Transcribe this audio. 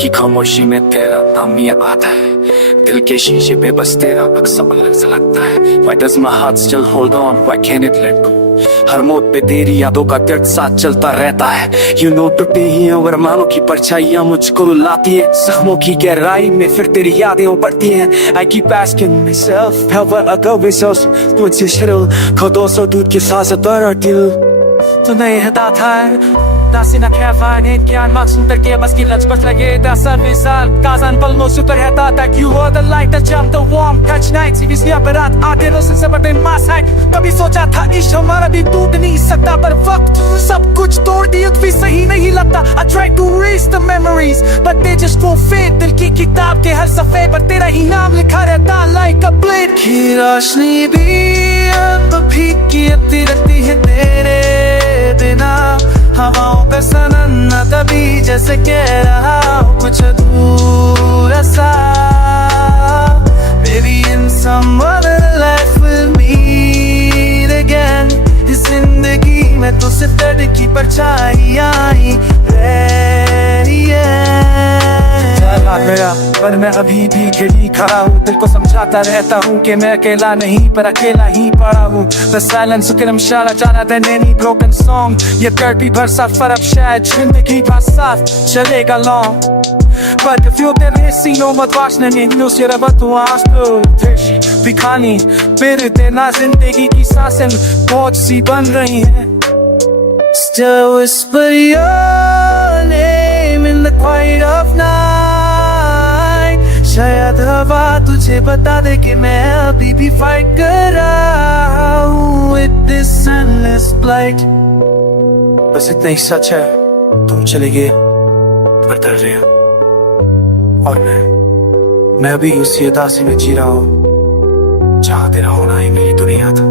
की खामोशी में तेरा नाम याद आता है, दिल के शीशे पे बस तेरा अक्स अलग सा लगता है। Why does my heart still hold on? Why can't it let go? हर मोड़ पे तेरी यादों का दर्द साथ चलता रहता है। You know टूटे ही अरमानों की परछाइयां मुझको रुलाती है, जख्मों की गहराई में फिर तेरी यादें उभरती हैं। I keep asking myself, how will I go without तुझसे शर्ल खुदों से दूर के साथ पर दिल तो नहीं हटा था। Dasin na kafanin kyan maksudar ke mas kilat pas lagi dasar misal kazan palmo super heta that you are the light that jump the warm catch nights if इसलिए अपराध आते रोज से बड़े मास है। कभी सोचा था इश्क हमारा भी टूट नहीं सकता, पर वक्त सब कुछ तोड़ दिया भी सही नहीं लगता। I try to erase the memories but they just won't fit। दिल की किताब के हर सफ़े पर तेरा ही नाम लिखा रहता like a blade। की रोशनी भी अब फीकी रहती है तेरे बिना, हवाओं पे सनन्ना तभी जैसे कह रहा हूँ कुछ अधूरा सा। Maybe in some other life we'll meet again। इस जिंदगी में तुझसे तड़की परछाइयाँ ही रही है। मेरा पर मैं अभी भी खिड़ी खड़ा हूँ, दिल को समझाता रहता हूँ कि मैं अकेला नहीं पर अकेला ही पड़ा हूँ। The silence could I'm shot जाना than any broken song। ये दर्द भी भर सफर अब शायद जिंदगी भर साथ चलेगा long। But if you're तेरे सीनों मत वासने नहीं सिर्फ बतवास तो दिखानी मेरे देना जिंदगी की सांसें बहुत सी बन रही हैं। Still whisper your name in the quiet of night। शायद हवा तुझे बता दे कि मैं अभी भी फाइट कर रहा हूँ with this endless blight। बस इतना ही सच है, तुम चले गए बदल रहे हो और मैं अभी उसी उदासी में जी रहा हूँ जहाँ तेरा होना ही मेरी दुनिया था।